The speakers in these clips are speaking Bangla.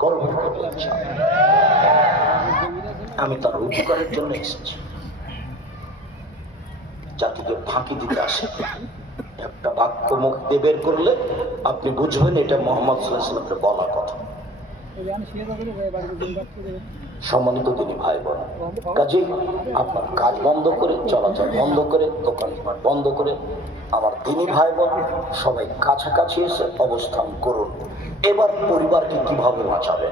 গর্বের কথা আমি তার উপকারের জন্য এসেছি। জাতিকে ফাঁকি দিতে আসে। একটা বাক্য মুখ দিয়ে বের করলে আপনি বুঝবেন এটা মোহাম্মদ সাল্লাহামকে বলা কথা। সম্মানিত তিনি ভাই বোন কাজে আপনার কাজ বন্ধ করে, চলাচল বন্ধ করে দোকানপাট বন্ধ করে, আমার দিনী ভাই বোন সবাই কাছাকাছি এসে অবস্থান করুন। এবার পরিবারকে কীভাবে বাঁচাবেন?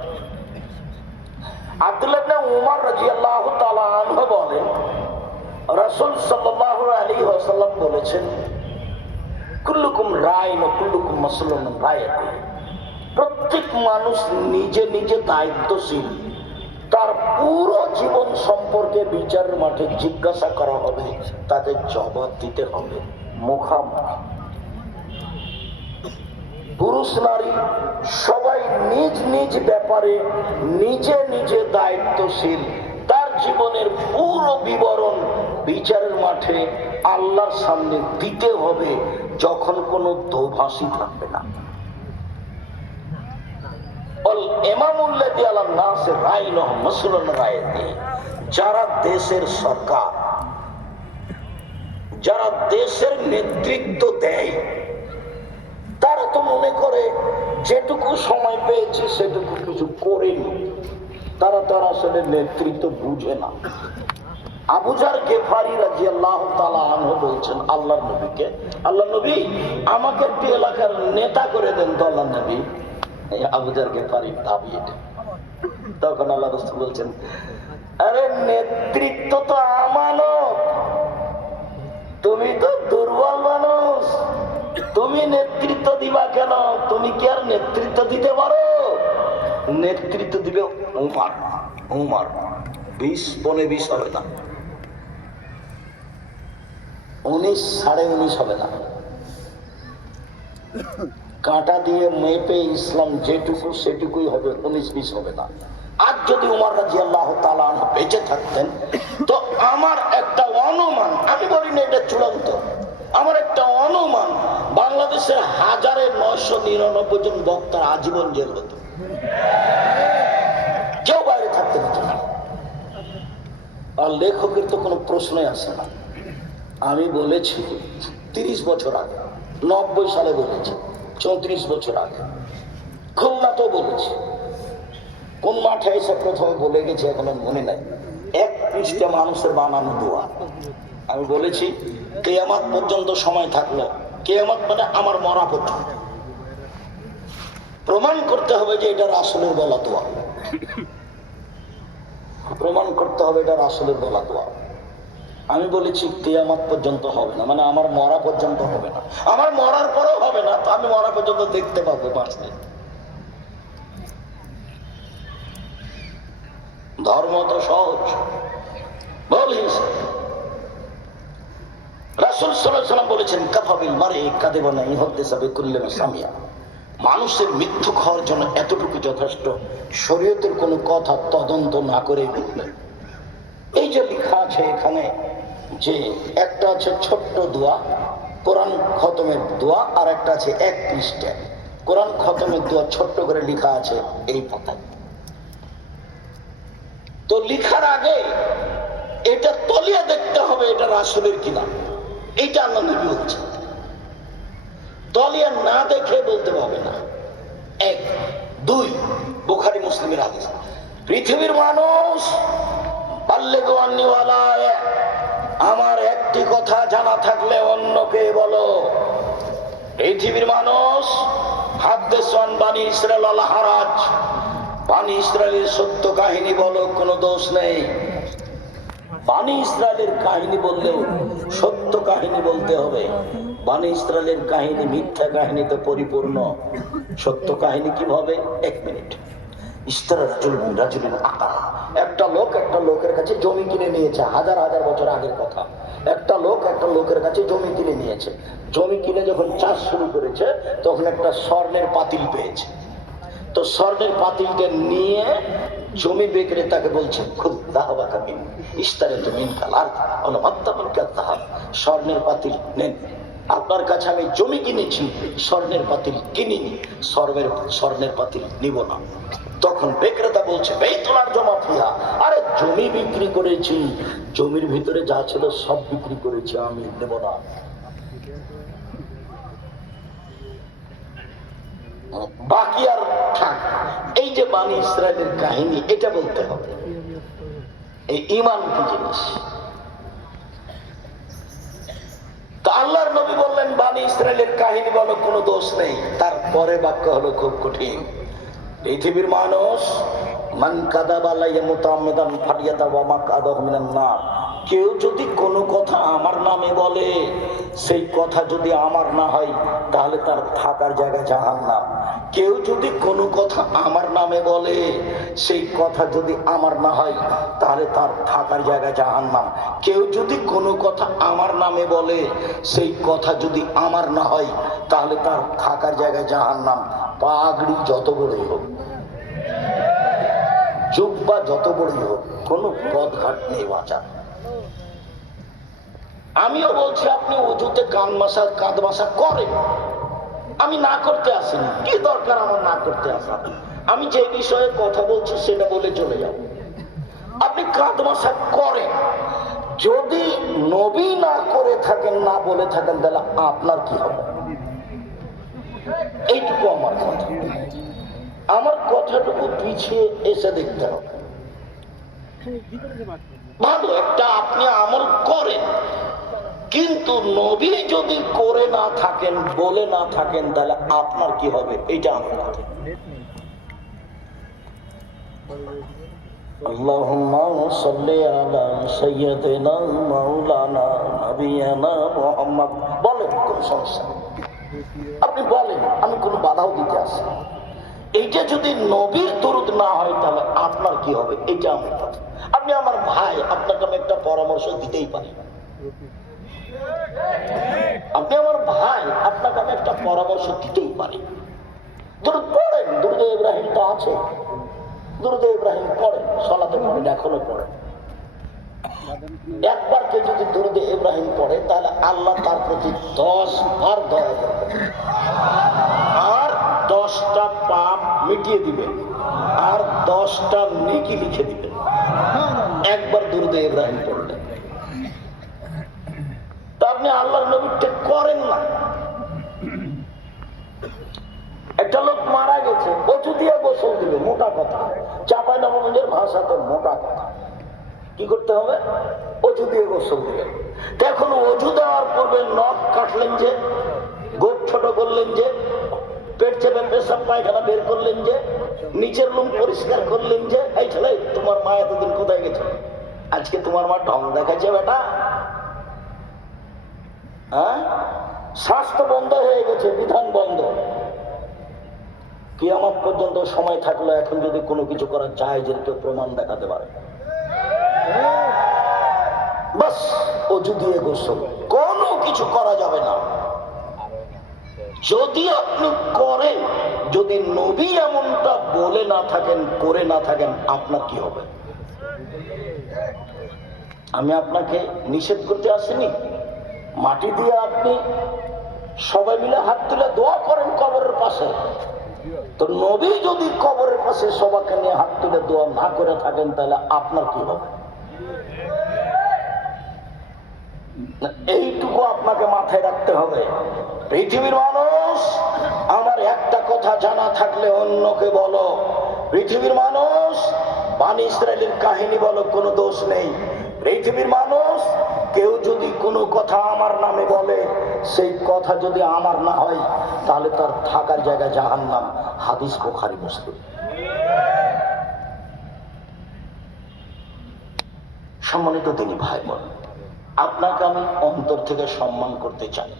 প্রত্যেক মানুষ নিজে নিজে দায়িত্বশীল। তার পুরো জীবন সম্পর্কে বিচারের মাঠে জিজ্ঞাসা করা হবে, তাদের জবাব দিতে হবে। মুখামুখি। পুরুষ নারী সবাই নিজ নিজ ব্যাপারে নিজে নিজে দায়িত্বশীল। তার জীবনের পুরো বিবরণ বিচারের মাঠে আল্লাহর সামনে দিতে হবে, যখন কোনো দোভাষী থাকবে না। যারা দেশের সরকার, যারা দেশের নেতৃত্ব দেয় তারা তো মনে করে, যেটুকু সময় পেয়েছে, সেটুকু কিছু করেনি। তারা তার আসলে নেতৃত্ব বুঝে না। আবুজার আল্লাহ আল্লাহ নবী, আমাকে এলাকার নেতা করে দেন তো আল্লাহ নবী। আবুজার আল্লাহ বলছেন, আরে নেতৃত্ব তো তুমি তো দুর্বল মানুষ। তুমি নেতৃত্ব দিবা কেন? তুমি কি আর নেতৃত্ব দিতে পারো? নেতৃত্ব দিবে উমার উমার। বিশ পনে বিশ হবে না। উনিশ সাড়ে উনিশ হবে না। কাঁটা দিয়ে মেপে ইসলাম যেটুকু সেটুকুই হবে, উনিশ বিশ হবে না। আজ যদি উমার রাজি আল্লাহ বেঁচে থাকতেন, তো আমার একটা অনুমান, আমি বলি না এটা চূড়ান্ত, আমার একটা অনুমান বাংলাদেশের হাজারে নয়শো নিরানব্বই জন বক্তার আজীবন জেল হতো। কেউ বাইরে থাকতে না। আর লেখকের তো কোনো প্রশ্নই আসে না। আমি বলেছি, তিরিশ বছর আগে, নব্বই সালে বলেছি, চৌত্রিশ বছর আগে। খুলনাতেও বলেছি। কোন মাঠে এসে প্রথমে বলে গেছি, এখনও মনে নাই। এক পৃষ্ঠে মানুষের বানানো দোয়া। আমি বলেছি, কেয়ামাত পর্যন্ত সময় থাকল কেয়ামাত মানে আমার মরা পর্যন্ত প্রমাণ করতে হবে যে এটা রাসুলের বলা দোয়া। প্রমাণ করতে হবে এটা রাসুলের বলা দোয়া। আমি বলেছি, কেয়ামাত পর্যন্ত হবে না। মানে আমার মরা পর্যন্ত হবে না। আমার মরার পরেও হবে না, তো আমি মরা পর্যন্ত দেখতে পাবো বাঁচতে ধর্ম তো সহজ। বলিস রাসুল সাল্লাম বলেছেন মারে করলেন সামিয়া। মানুষের মৃত্যু খাওয়ার জন্য এতটুকু যথেষ্ট, শরীয়তের কোনো কথা তদন্ত না করে এই যে লেখা আছে এখানে যে একটা আছে ছোট্ট দোয়া, কোরআন খতমের দোয়া, আর একটা আছে এক পৃষ্ঠে। কোরআন খতমের দোয়া ছোট্ট করে লেখা আছে এই পাতায় তো লিখার আগে এটা তলিয়া দেখতে হবে এটা রাসুলের কিনা এইটা আল্লাহ নবী হচ্ছে তলিয়া না দেখে বলতে পারবে না। এক, দুই, বোখারি, মুসলিমের আদেশ পৃথিবীর মানুষ পাল্লে আমার একটি কথা জানা থাকলে অন্যকে বলো। পৃথিবীর মানুষ হাদ্দেসান বাণী ইসরায়েল আল্লাহ হারাজ। বাণী ইসরায়েলের সত্য কাহিনী বলো, কোনো দোষ নেই। বাণী ইসরায়েলের কাহিনী বললেও সত্য কাহিনী বলতে হবে। বাণী ইসরায়েলের কাহিনী মিথ্যা কাহিনীতে পরিপূর্ণ। সত্য কাহিনী কীভাবে এক মিনিট। একটা লোক একটা লোকের কাছে জমি কিনে নিয়েছে, হাজার হাজার বছর আগের কথা। একটা লোক একটা লোকের কাছে জমি কিনে নিয়েছে। জমি কিনে যখন চাষ শুরু করেছে, তখন একটা স্বর্ণের পাতিল পেয়েছে। তো স্বর্ণের পাতিলটা নিয়ে জমি বিক্রেতাকে বলছে খুব দাহবা কামিন ইস্তারে তো মিন অনুমাত্তামন কাতাহাব স্বর্ণের পাতিল নেন। আপনার কাছে আমি জমি কিনেছি, স্বর্ণের পাতিল কিনিনি, স্বর্ণের স্বর্ণের পাতিল নিব না। তখন বিক্রেতা বলছে বেতলার জমা ফিহা, আরে জমি বিক্রি করেছি, জমির ভিতরে যা ছিল সব বিক্রি করেছি, আমি দেব না। বাকি আর থাক। এই যে বাণী ইসরায়েলের কাহিনী, এটা বলতে হবে। এই ইমান কি জিনিস? আল্লাহর নবী বললেন, বাণী ইসরায়েলের কাহিনী বলো, কোনো দোষ নেই। তারপরে বাক্য হলো খুব কঠিন। পৃথিবীর মানুষ, মান কাদা বালাইয়া মোতামেদান ফাটিয়াতা বামা কাদা মিনান না কেউ যদি কোনো কথা আমার নামে বলে, সেই কথা যদি আমার না হয়, তাহলে তার থাকার জায়গা জাহান না কেউ যদি কোনো কথা আমার নামে বলে, সেই কথা যদি আমার না হয়, তাহলে তার থাকার জায়গা জাহান নাম কেউ যদি কোনো কথা আমার নামে বলে, সেই কথা যদি আমার না হয়, তাহলে তার থাকার জায়গা জাহান নাম পাগড়ি যত বড়ই হোক, জুব্বা যত বড়ই হোক, কোনো পদঘাট নেই বাঁচার। আমিও বলছি, আপনি উজুতে কান মাসা কাঁধ মাসা করেন। আমি না করতে আসিনি। কি দরকার আমার না করতে আসা? আমি যে বিষয়ে কথা বলছি, সেটা বলে চলে যাব আপনি কাঁধ মাসা করেন। যদি নবী না করে থাকেন, না বলে থাকেন, তাহলে আপনার কি হবে? এইটুকু আমার কথা। আমার কথাটুকু পিছিয়ে এসে দেখতে হবে। ভালো, একটা আপনি আমল করেন। কিন্তু নবী যদি করে না থাকেন বলে না থাকেন তাহলে আপনার কি হবে এটা আমার কথা اللهم صل على سيدنا مولانا نبينا মোহাম্মদ বলেন কোন সমস্যা নেই। আপনি বলেন আমি কোনো বাধাও দিতে আসি না। এইটা যদি নবীর দরুদ না হয় তাহলে আপনার কি হবে এটা আমার কথা আপনি আমার ভাই আপনাকে আমি একটা পরামর্শ দিতেই পারি আপনি আমার ভাই, আপনাকে আমি একটা পরামর্শ দিতেই পারি। পড়েন ইব্রাহিম তো আছে। ইব্রাহিম পড়েন, সলাতে এখনও পড়েন। একবার কেউ যদি ইব্রাহিম পড়ে, তাহলে আল্লাহ তার প্রতি দশ বার দয়া করবে আর দশটা পাপ মিটিয়ে দিবেন, আর দশটা নেকি লিখে দিবেন। একবার দুরুদে ইব্রাহিম পড়লেন। আপনি আল্লাহর নবীটা করেন না। একটা লোক মারা গেছে অচু দিয়ে গোসল দিবে মোটা কথা। চাপাই নবগঞ্জের ভাষাতে মোটা কথা। কি করতে হবে? অজু দিয়ে গোসল দিবেন তো এখন অজু দেওয়ার পূর্বে নখ কাটলেন যে, গোপ ছোট করলেন যে, পেট চেপে পেশাব পায়খানা বের করলেন যে, নিচের রুম পরিষ্কার করলেন যে, এই ছেলে, তোমার মা এতদিন কোথায় গেছে? আজকে তোমার মা ঢং দেখাচ্ছে, বেটা। হ্যাঁ? স্বাস্থ্য বন্ধ হয়ে গেছে, বিধান বন্ধ। কি আমার পর্যন্ত সময় থাকল এখন যদি কোনো কিছু করা যায় যে কেউ প্রমাণ দেখাতে পারে। কোনো কিছু করা যাবে না। যদি আপনি করেন, যদি নবী এমনটা বলে না থাকেন, করে না থাকেন, আপনার কি হবে? আমি আপনাকে নিষেধ করতে আসিনি? মাটি দিয়ে আপনি সবাই মিলে হাত তুলে দোয়া করেন কবরের পাশে। তো নবী যদি কবরের পাশে সবাইকে নিয়ে হাত তুলে দোয়া না করে থাকেন, তাহলে আপনার কি হবে? এইটুকু আপনাকে মাথায় রাখতে হবে। পৃথিবীর মানুষ, আমার একটা কথা জানা থাকলে অন্যকে বলো। পৃথিবীর মানুষ, বাণী ইসরায়েলের কাহিনী বলো, কোনো দোষ নেই। পৃথিবীর মানুষ, কেউ যদি কোনো কথা আমার নামে বলে, সেই কথা যদি আমার না হয়, তাহলে তার থাকার জায়গা জাহান নাম হাদিস বোখারি, মুসলিম। সম্মানিত তিনি ভাই বোন আপনাকে আমি অন্তর থেকে সম্মান করতে চাই।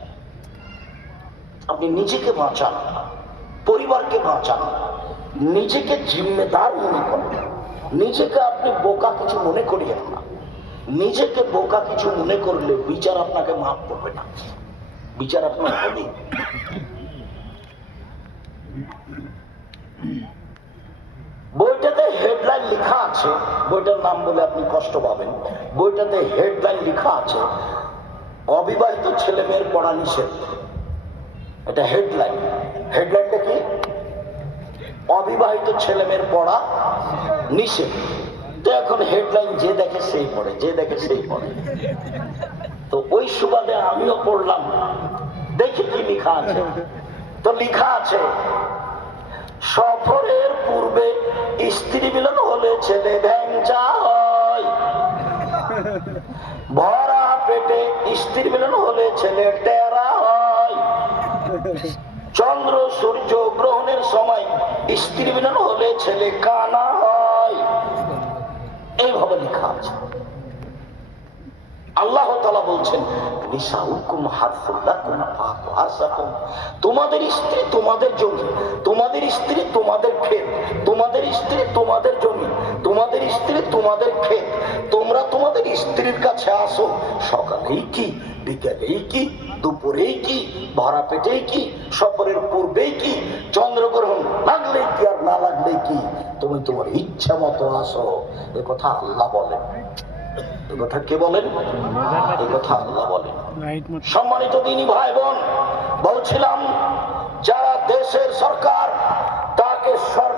আপনি নিজেকে বাঁচান পরিবারকে বাঁচান নিজেকে জিম্মেদার মনে করেন নিজেকে আপনি বোকা কিছু মনে করিয়েন না। নিজেকে বোকা কিছু মনে করলে বিচার আপনাকে মাফ করবে না। বিচার আপনার হবে। বইটাতে হেডলাইন লেখা আছে, বইটার নাম বলে আপনি কষ্ট পাবেন। বইটাতে হেডলাইন লেখা আছে, অবিবাহিত ছেলে মেয়ের পড়া নিষেধ। এটা হেডলাইন। হেডলাইনটা কি? অবিবাহিত ছেলেমেয়ের পড়া নিষেধ। তো এখন হেডলাইন যে দেখে সেই পড়ে, যে দেখে সেই পড়ে। তো ওই সুবাদে আমিও পড়লাম। দেখি কি লেখা আছে। তো লেখা আছে, সফরের পূর্বে স্ত্রী মিলন হলে ছেলে ভ্যাংচা হয়। ভরা পেটে স্ত্রী মিলন হলে ছেলে টেরা হয়। চন্দ্র সূর্য গ্রহণের সময় স্ত্রী মিলন হলে ছেলে কানা হয়। এইভাবে লেখা আছে। আল্লাহ বলছেন। তোমাদের স্ত্রী তোমাদের জমি, তোমাদের স্ত্রী তোমাদের ক্ষেত, তোমাদের স্ত্রী তোমাদের জমি, তোমাদের স্ত্রী তোমাদের ক্ষেত, তোমরা তোমাদের স্ত্রীর কাছে আসো। সকালেই কি, বিকেলেই কি, দুপুরেই কি ভরা পেটেই কি, সফরের পূর্বেই কি, চন্দ্রগ্রহণ লাগলেই কি আর না লাগলেই কি? তুমি তোমার ইচ্ছা মতো আসো এ কথা আল্লাহ বলেন। এ কথা কে বলেন? এই কথা আল্লাহ বলেন। সম্মানিত তিনি ভাই বোন বলছিলাম, যারা দেশের সরকার, তাকে সরকার